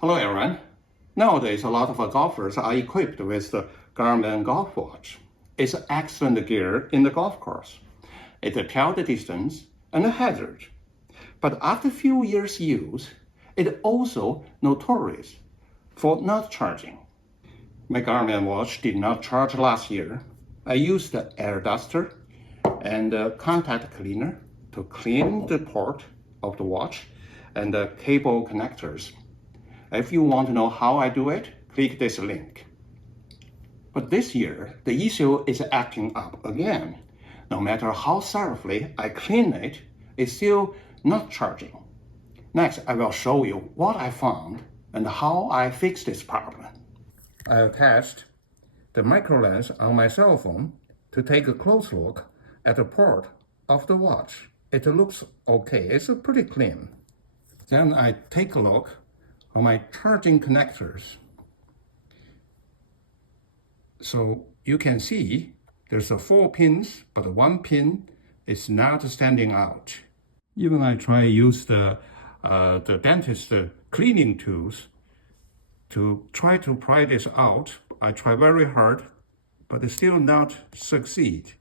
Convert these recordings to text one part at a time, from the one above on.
Hello everyone. Nowadays, a lot of golfers are equipped with the Garmin golf watch. It's excellent gear in the golf course. It tells the distance and the hazard. But after a few years use, it also notorious for not charging. My Garmin watch did not charge last year. I used the air duster and the contact cleaner to clean the port of the watch and the cable connectors. If you want to know how I do it, click this link. But this year, the issue is acting up again. No matter how thoroughly I clean it, it's still not charging. Next, I will show you what I found and how I fixed this problem. I attached the micro lens on my cell phone to take a close look at the port of the watch. It looks okay, it's pretty clean. Then I take a look on my charging connectors. So you can see there's 4 pins, but 1 pin is not standing out. Even I try use the dentist cleaning tools to try to pry this out. I try very hard, but it still not succeed.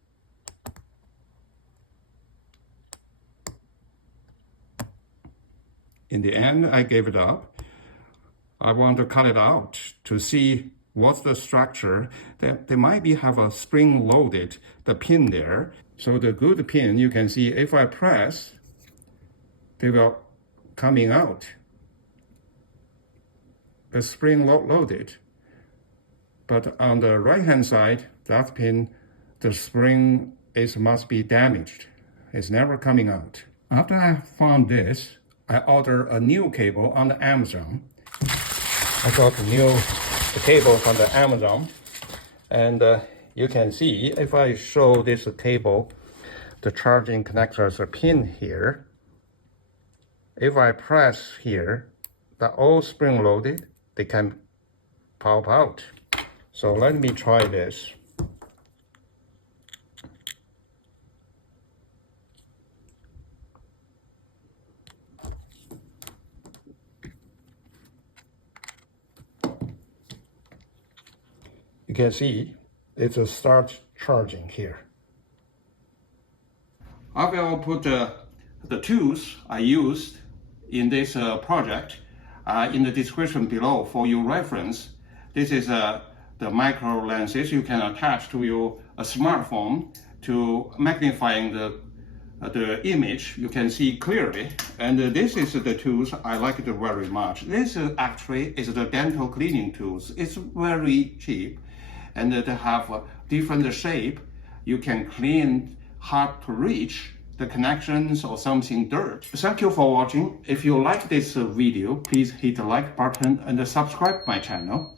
In the end, I gave it up. I want to cut it out to see what's the structure. They might have a spring loaded the pin there. So the good pin, you can see if I press, they will coming out. The spring loaded. But on the right hand side, that pin, the spring must be damaged. It's never coming out. After I found this, I ordered a new cable on the Amazon. I got the cable from the Amazon, and you can see if I show this cable, the charging connectors are pinned here. If I press here, they're all spring loaded, they can pop out. So let me try this. You can see it's a start charging here. I will put the tools I used in this project in the description below for your reference. This is the micro lenses you can attach to your smartphone to magnifying the image. You can see clearly. And this is the tools I like it very much. This actually is the dental cleaning tools. It's very cheap. And they have a different shape. You can clean hard to reach the connections or something dirt. Thank you for watching. If you like this video, please hit the like button and subscribe my channel.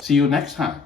See you next time.